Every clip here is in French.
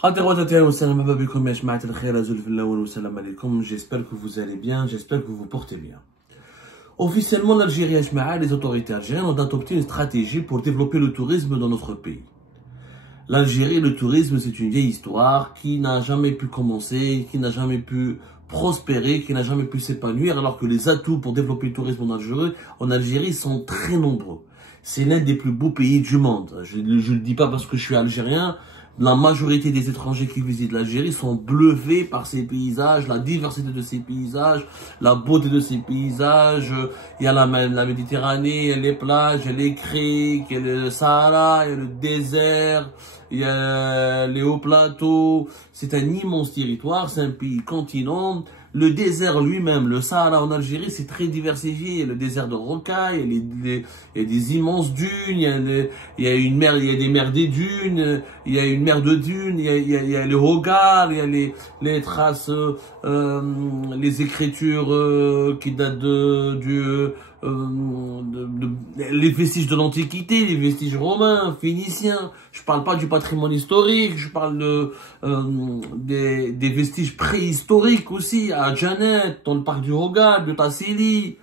J'espère que vous allez bien, j'espère que vous vous portez bien. Officiellement, l'Algérie, les autorités algériennes ont adopté une stratégie pour développer le tourisme dans notre pays. L'Algérie, le tourisme, c'est une vieille histoire qui n'a jamais pu commencer, qui n'a jamais pu prospérer, qui n'a jamais pu s'épanouir, alors que les atouts pour développer le tourisme en Algérie sont très nombreux. C'est l'un des plus beaux pays du monde. Je ne le dis pas parce que je suis algérien. La majorité des étrangers qui visitent l'Algérie sont bluffés par ses paysages, la diversité de ses paysages, la beauté de ses paysages. Il y a la Méditerranée, il y a les plages, il y a les criques, il y a le Sahara, il y a le désert, il y a les hauts plateaux. C'est un immense territoire, c'est un pays continent. Le désert lui-même, le Sahara en Algérie, c'est très diversifié. Il y a le désert de rocailles, il y a des immenses dunes, il y a des mers des dunes, il y a une mer de dunes, il y a les hogards, il y a les traces, les écritures qui datent les vestiges de l'Antiquité, les vestiges romains, phéniciens. Je parle pas du patrimoine historique, je parle des vestiges préhistoriques aussi, à Djanet, dans le parc du Hogar, de Tassili.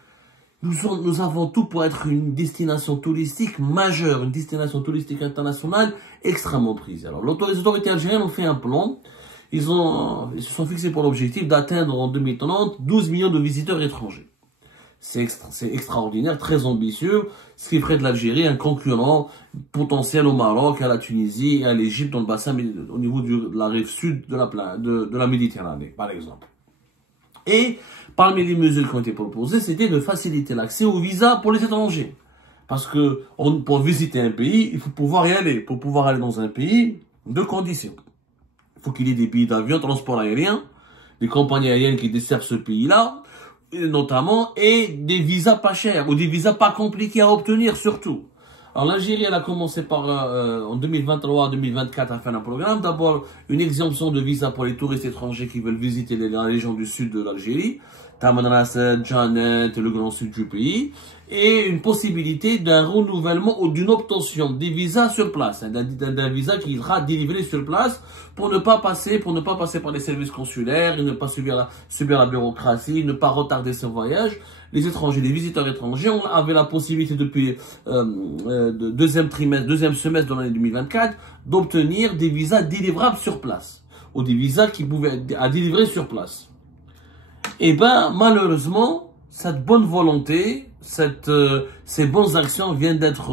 Nous avons tout pour être une destination touristique majeure, une destination touristique internationale extrêmement prisée. Alors, les autorités algériennes ont fait un plan. Ils se sont fixés pour l'objectif d'atteindre en 2030 12 millions de visiteurs étrangers. C'est extraordinaire, très ambitieux, ce qui ferait de l'Algérie un concurrent potentiel au Maroc, à la Tunisie et à l'Égypte dans le bassin, au niveau de la rive sud de la Méditerranée, par exemple. Et parmi les mesures qui ont été proposées, c'était de faciliter l'accès au visa pour les étrangers. Parce que pour visiter un pays, il faut pouvoir y aller. Pour pouvoir aller dans un pays, deux conditions. Il faut qu'il y ait des billets d'avion, transport aérien, des compagnies aériennes qui desservent ce pays-là, notamment, et des visas pas chers, ou des visas pas compliqués à obtenir surtout. Alors l'Algérie, elle a commencé par, en 2023-2024, à faire un programme. D'abord, une exemption de visa pour les touristes étrangers qui veulent visiter la région du sud de l'Algérie, Tamanrasset, Djanet, le grand sud du pays, et une possibilité d'un renouvellement ou d'une obtention des visas sur place, d'un visa qui sera délivré sur place pour ne pas passer par les services consulaires, et ne pas subir la bureaucratie, ne pas retarder son voyage. Les étrangers, les visiteurs étrangers avaient la possibilité depuis deuxième semestre de l'année 2024 d'obtenir des visas délivrables sur place, ou des visas qui pouvaient être délivrer sur place. Et ben malheureusement, cette bonne volonté, ces bonnes actions viennent d'être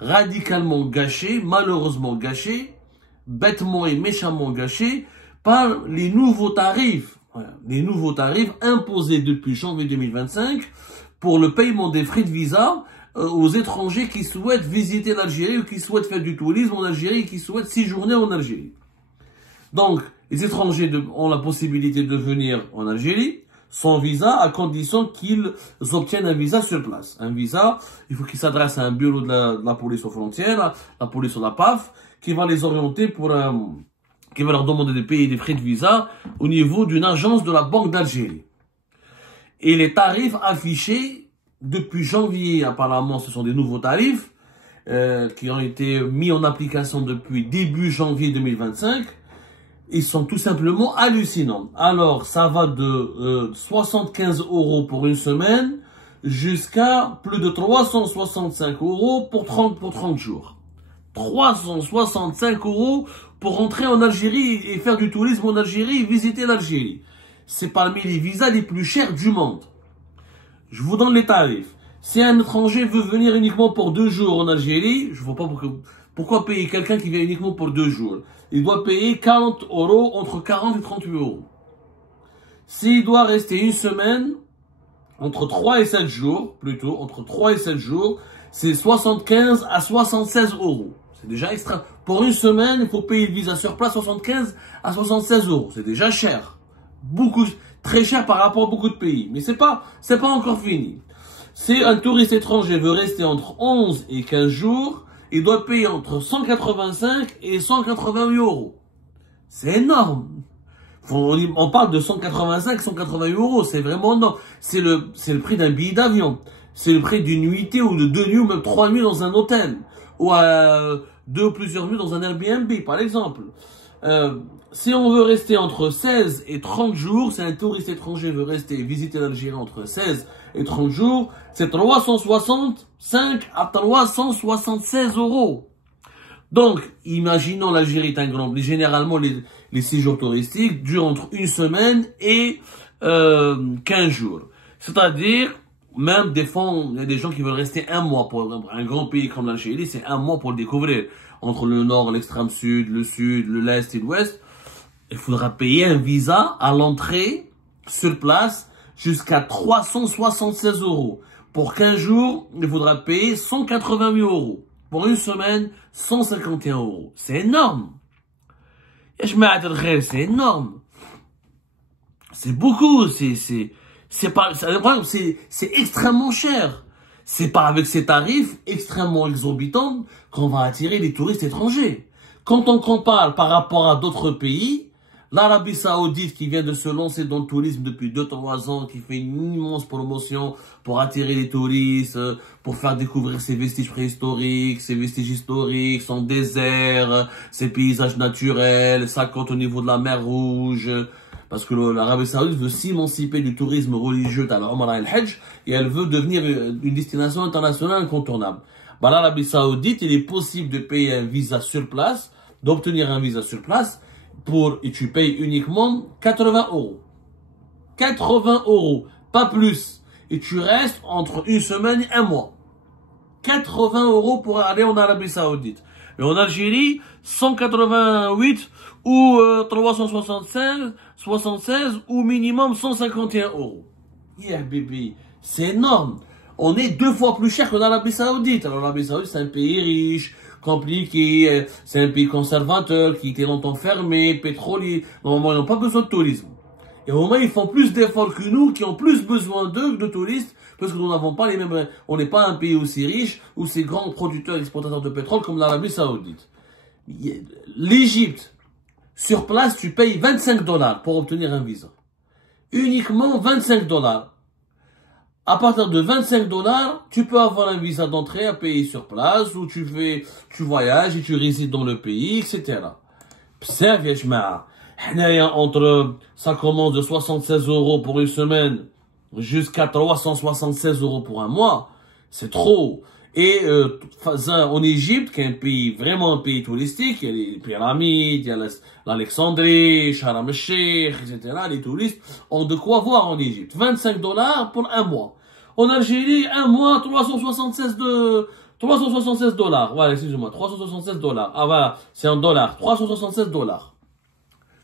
radicalement gâchées, malheureusement gâchées, bêtement et méchamment gâchées par les nouveaux tarifs. Voilà, les nouveaux tarifs imposés depuis janvier 2025 pour le paiement des frais de visa aux étrangers qui souhaitent visiter l'Algérie ou qui souhaitent faire du tourisme en Algérie, qui souhaitent séjourner en Algérie. Donc, les étrangers ont la possibilité de venir en Algérie sans visa, à condition qu'ils obtiennent un visa sur place. Un visa, il faut qu'ils s'adressent à un bureau de la police aux frontières, la police ou la PAF, qui va les orienter qui va leur demander de payer des frais de visa au niveau d'une agence de la Banque d'Algérie. Et les tarifs affichés depuis janvier, apparemment, ce sont des nouveaux tarifs qui ont été mis en application depuis début janvier 2025. Ils sont tout simplement hallucinants. Alors, ça va de 75 € pour une semaine jusqu'à plus de 365 € pour 30 jours. 365 € pour rentrer en Algérie et faire du tourisme en Algérie et visiter l'Algérie. C'est parmi les visas les plus chers du monde. Je vous donne les tarifs. Si un étranger veut venir uniquement pour 2 jours en Algérie, je ne vois pas pourquoi payer quelqu'un qui vient uniquement pour 2 jours. Il doit payer 40 €, entre 40 et 38 €. S'il doit rester une semaine, entre 3 et 7 jours, plutôt, entre 3 et 7 jours, c'est 75 à 76 €. C'est déjà extra. Pour une semaine, il faut payer le visa sur place 75 à 76 €. C'est déjà cher. Très cher par rapport à beaucoup de pays. Mais c'est pas encore fini. Si un touriste étranger veut rester entre 11 et 15 jours, il doit payer entre 185 et 188 €. C'est énorme. On parle de 185, 188 €. C'est vraiment énorme. C'est le prix d'un billet d'avion. C'est le prix d'une nuitée ou de 2 nuits ou même 3 nuits dans un hôtel. Ou 2 ou plusieurs nuits dans un Airbnb, par exemple. Si on veut rester entre 16 et 30 jours, si un touriste étranger veut rester visiter l'Algérie entre 16 et 30 jours, c'est 365 à 376 euros. Donc, imaginons l'Algérie est un grand pays. Généralement, les séjours touristiques durent entre une semaine et 15 jours. C'est-à-dire, même des fois, il y a des gens qui veulent rester un mois. Pour un grand pays comme l'Algérie, c'est un mois pour le découvrir. Entre le nord, l'extrême sud, l'est et l'ouest. Il faudra payer un visa à l'entrée, sur place, jusqu'à 376 euros. Pour 15 jours, il faudra payer 188 euros. Pour une semaine, 151 euros. C'est énorme. C'est énorme. C'est beaucoup. C'est extrêmement cher. C'est pas avec ces tarifs extrêmement exorbitants qu'on va attirer les touristes étrangers. Quand on compare par rapport à d'autres pays, l'Arabie Saoudite qui vient de se lancer dans le tourisme depuis 2-3 ans, qui fait une immense promotion pour attirer les touristes, pour faire découvrir ses vestiges préhistoriques, ses vestiges historiques, son désert, ses paysages naturels, sa côte au niveau de la mer Rouge. Parce que l'Arabie Saoudite veut s'émanciper du tourisme religieux à l'Umrah et al-Hajj, et elle veut devenir une destination internationale incontournable. Bah, l'Arabie Saoudite, il est possible de payer un visa sur place, d'obtenir un visa sur place, et tu payes uniquement 80 euros. 80 euros, pas plus. Et tu restes entre une semaine et un mois. 80 euros pour aller en Arabie Saoudite. Et en Algérie, 188 ou 376 ou minimum 151 euros. Yeah, bébé, c'est énorme. On est 2 fois plus cher que l'Arabie Saoudite. Alors l'Arabie Saoudite, c'est un pays riche, compliqué, c'est un pays conservateur, qui était longtemps fermé, pétrolier. Normalement, ils n'ont pas besoin de tourisme. Et au moins, ils font plus d'efforts que nous, qui ont plus besoin d'eux que de touristes, parce que nous n'avons pas les mêmes, on n'est pas un pays aussi riche, ou ces grands producteurs et exportateurs de pétrole comme l'Arabie Saoudite. L'Égypte, sur place, tu payes 25 $ pour obtenir un visa. Uniquement 25 $. À partir de 25 $, tu peux avoir un visa d'entrée à payer sur place, où tu voyages et tu résides dans le pays, etc. Psaf, ya jma'a. Ça commence de 76 euros pour une semaine jusqu'à 376 euros pour un mois. C'est trop. Et en Égypte, qui est un pays, vraiment un pays touristique, il y a les pyramides, il y a l'Alexandrie, Sharm el-Sheikh, etc. Les touristes ont de quoi voir en Égypte. 25 $ pour un mois. En Algérie, un mois, 376 $. Ouais, excusez-moi, 376 $. Ah voilà, c'est en dollars. 376 $.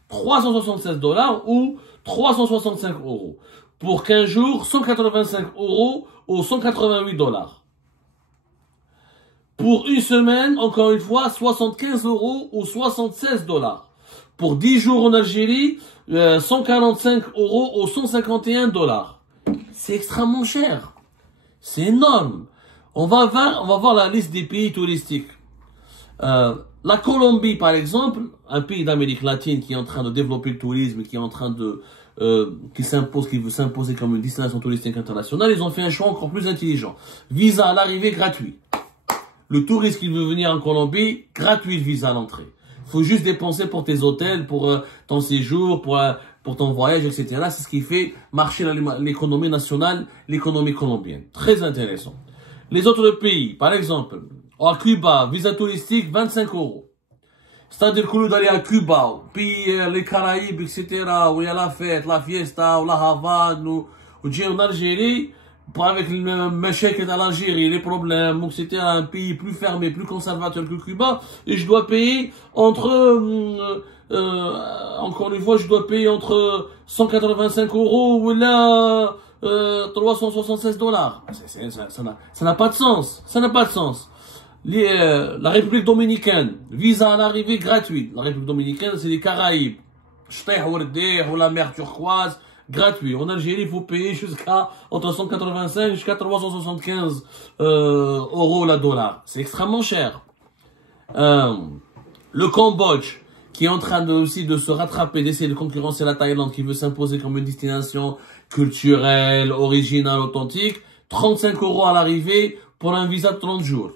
376 $ ou 365 euros. Pour 15 jours, 185 euros ou 188 $. Pour une semaine, encore une fois, 75 euros ou 76 $. Pour 10 jours en Algérie, 145 euros ou 151 $. C'est extrêmement cher. C'est énorme. On va voir la liste des pays touristiques. La Colombie, par exemple, un pays d'Amérique latine qui est en train de développer le tourisme, qui est en train de, qui veut s'imposer comme une destination touristique internationale, ils ont fait un choix encore plus intelligent. Visa à l'arrivée gratuit. Le touriste qui veut venir en Colombie, gratuit le visa à l'entrée. Il faut juste dépenser pour tes hôtels, pour ton séjour, pour ton voyage, etc. C'est ce qui fait marcher l'économie nationale, l'économie colombienne. Très intéressant. Les autres pays, par exemple, à Cuba, visa touristique, 25 euros. C'est-à-dire que d'aller à Cuba, puis les Caraïbes, etc., où il y a la fête, la fiesta, ou la Havane, ou en Algérie, avec le méchec à l'Algérie, les problèmes, donc c'était un pays plus fermé, plus conservateur que Cuba, et je dois payer encore une fois, je dois payer entre 185 euros ou là, 376 $. Ça n'a pas de sens. Ça n'a pas de sens. La République Dominicaine, visa à l'arrivée gratuit. La République Dominicaine, c'est les Caraïbes. Ou la mer turquoise, gratuit. En Algérie, il faut payer entre 185 jusqu'à 375 euros la dollar. C'est extrêmement cher. Le Cambodge, qui est en train aussi de se rattraper, d'essayer de concurrencer la Thaïlande, qui veut s'imposer comme une destination culturelle, originale, authentique. 35 euros à l'arrivée pour un visa de 30 jours.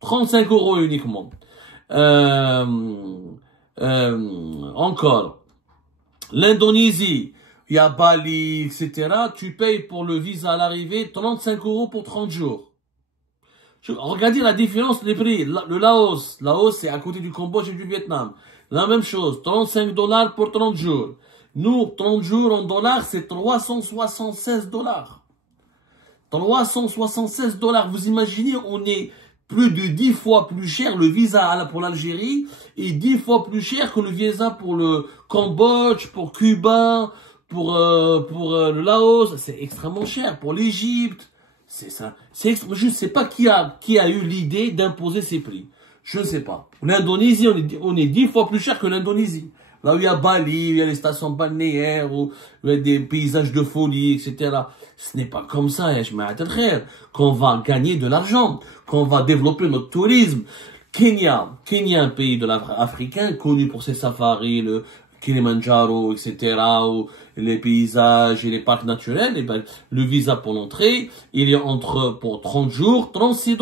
35 euros uniquement. Encore, l'Indonésie, il y a Bali, etc. Tu payes pour le visa à l'arrivée 35 € pour 30 jours. Regardez la différence des prix. Le Laos, c'est à côté du Cambodge et du Vietnam. La même chose, 35 $ pour 30 jours. Nous, 30 jours en dollars, c'est 376 $. 376 $. Vous imaginez, on est plus de 10 fois plus cher le visa pour l'Algérie et 10 fois plus cher que le visa pour le Cambodge, pour Cuba, pour le Laos. C'est extrêmement cher. Pour l'Égypte, c'est ça. Je ne sais pas qui a eu l'idée d'imposer ces prix. Je ne sais pas. L'Indonésie, on est 10 fois plus cher que l'Indonésie. Là où il y a Bali, il y a les stations balnéaires, où il y a des paysages de folie, etc. Ce n'est pas comme ça, qu'on va gagner de l'argent, qu'on va développer notre tourisme. Kenya, un pays africain connu pour ses safaris, le Kilimanjaro, etc., ou les paysages et les parcs naturels, et ben, le visa pour l'entrée, il est pour 30 jours, 36 $.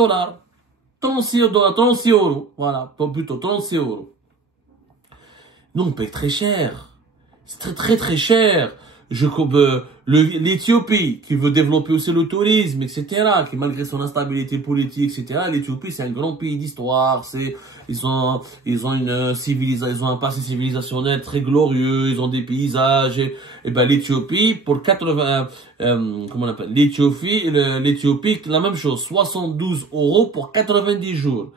36 €, voilà, plutôt 36 €. Nous, on paye très cher. C'est très cher. L'Éthiopie, qui veut développer aussi le tourisme, etc., qui malgré son instabilité politique, etc., l'Éthiopie, c'est un grand pays d'histoire, ils ont une civilisation, ils ont un passé civilisationnel très glorieux, ils ont des paysages, et ben, l'Éthiopie, pour 80, comment on appelle, l'Éthiopie, la même chose, 72 € pour 90 jours.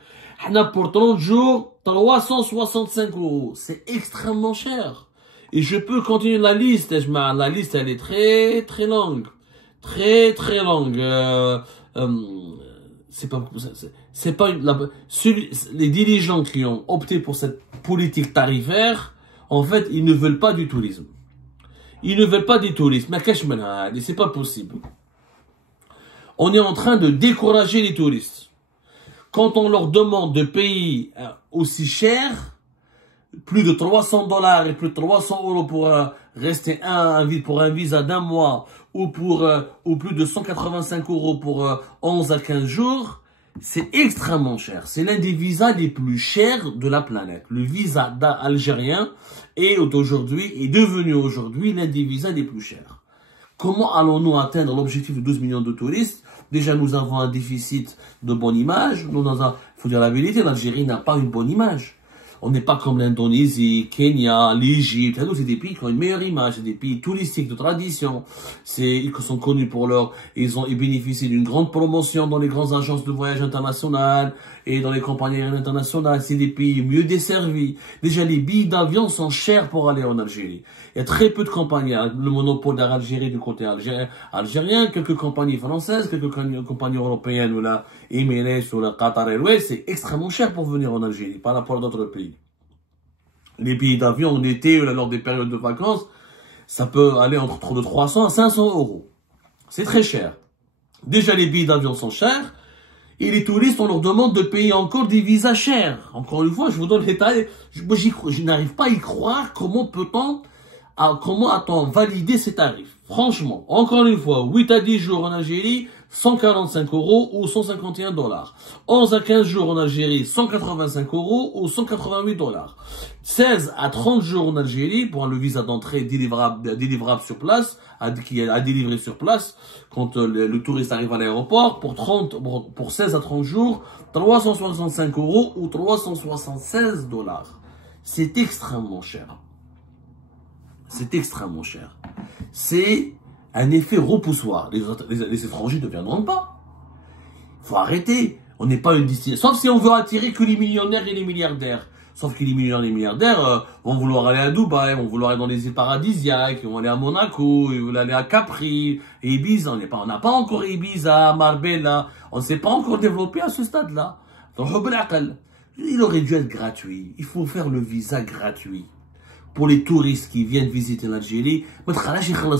Pour 30 jours, 365 €. C'est extrêmement cher. Et je peux continuer la liste. La liste, elle est très longue. Très longue. Les dirigeants qui ont opté pour cette politique tarifaire, en fait, ils ne veulent pas du tourisme. Ils ne veulent pas du tourisme. Mais c'est pas possible. On est en train de décourager les touristes. Quand on leur demande de payer aussi cher, plus de 300 $ et plus de 300 € pour rester pour un visa d'un mois, ou plus de 185 € pour 11 à 15 jours, c'est extrêmement cher. C'est l'un des visas les plus chers de la planète. Le visa algérien est devenu aujourd'hui l'un des visas les plus chers. Comment allons-nous atteindre l'objectif de 12 millions de touristes? Déjà, nous avons un déficit de bonne image. Il faut dire la vérité, l'Algérie n'a pas une bonne image. On n'est pas comme l'Indonésie, Kenya, l'Égypte. C'est des pays qui ont une meilleure image. C'est des pays touristiques de tradition. Ils sont connus ils bénéficient d'une grande promotion dans les grandes agences de voyage internationales et dans les compagnies aériennes internationales. C'est des pays mieux desservis. Déjà, les billets d'avion sont chers pour aller en Algérie. Il y a très peu de compagnies. Le monopole d'Air Algérie du côté algérien, quelques compagnies françaises, quelques compagnies européennes ou la Emirates ou la Qatar Airways. C'est extrêmement cher pour venir en Algérie par rapport à d'autres pays. Les billets d'avion en été ou lors des périodes de vacances, ça peut aller entre de 300 à 500 €. C'est très cher. Déjà, les billets d'avion sont chers. Et les touristes, on leur demande de payer encore des visas chers. Encore une fois, je vous donne les détails. Je n'arrive pas à y croire. Comment a-t-on validé ces tarifs? Franchement, encore une fois, 8 à 10 jours en Algérie, 145 € ou 151 $. 11 à 15 jours en Algérie, 185 € ou 188 $. 16 à 30 jours en Algérie pour le visa d'entrée délivrable sur place, à délivrer sur place, quand le touriste arrive à l'aéroport, pour 16 à 30 jours, 365 € ou 376 $. C'est extrêmement cher. C'est extrêmement cher. C'est un effet repoussoir. Les étrangers ne viendront pas. Il faut arrêter. On n'est pas une destination. Sauf si on veut attirer que les millionnaires et les milliardaires. Sauf que les millionnaires et les milliardaires vont vouloir aller à Dubaï, vont vouloir aller dans les îles paradisiaques, vont aller à Monaco, ils veulent aller à Capri, et Ibiza. On n'a pas encore Ibiza, Marbella. On ne s'est pas encore développé à ce stade-là. Donc, il aurait dû être gratuit. Il faut faire le visa gratuit. Pour les touristes qui viennent visiter l'Algérie,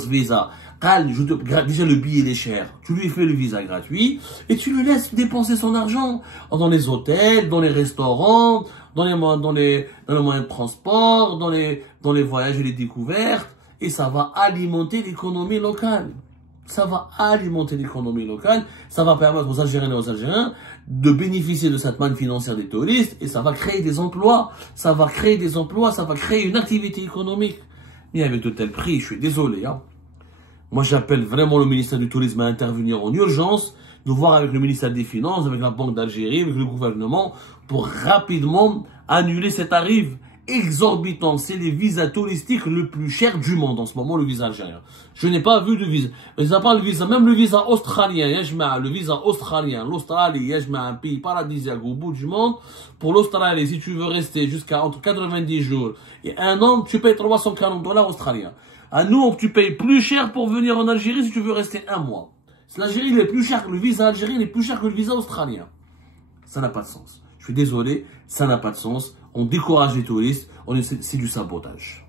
visa. Déjà le billet il est cher. Tu lui fais le visa gratuit et tu lui laisses dépenser son argent dans les hôtels, dans les restaurants, dans les moyens de transport, dans les voyages et les découvertes, et ça va alimenter l'économie locale. Ça va alimenter l'économie locale, ça va permettre aux Algériennes et aux Algériens de bénéficier de cette manne financière des touristes et ça va créer des emplois, ça va créer une activité économique. Mais avec de tels prix, je suis désolé. Hein. Moi, j'appelle vraiment le ministère du Tourisme à intervenir en urgence, de voir avec le ministère des Finances, avec la Banque d'Algérie, avec le gouvernement, pour rapidement annuler ces tarifs exorbitants. C'est les visas touristiques le plus cher du monde en ce moment, le visa algérien. Je n'ai pas vu de visa. Ils n'ont pas le visa, même le visa australien, le visa australien, l'Australie, un pays paradisiaque au bout du monde. Pour l'Australie, si tu veux rester jusqu'à entre 90 jours et 1 an, tu payes $340 australiens. À nous, tu payes plus cher pour venir en Algérie si tu veux rester 1 mois. L'Algérie, il est plus cher que le visa algérien, il est plus cher que le visa australien. Ça n'a pas de sens. Je suis désolé, ça n'a pas de sens. On décourage les touristes, c'est du sabotage.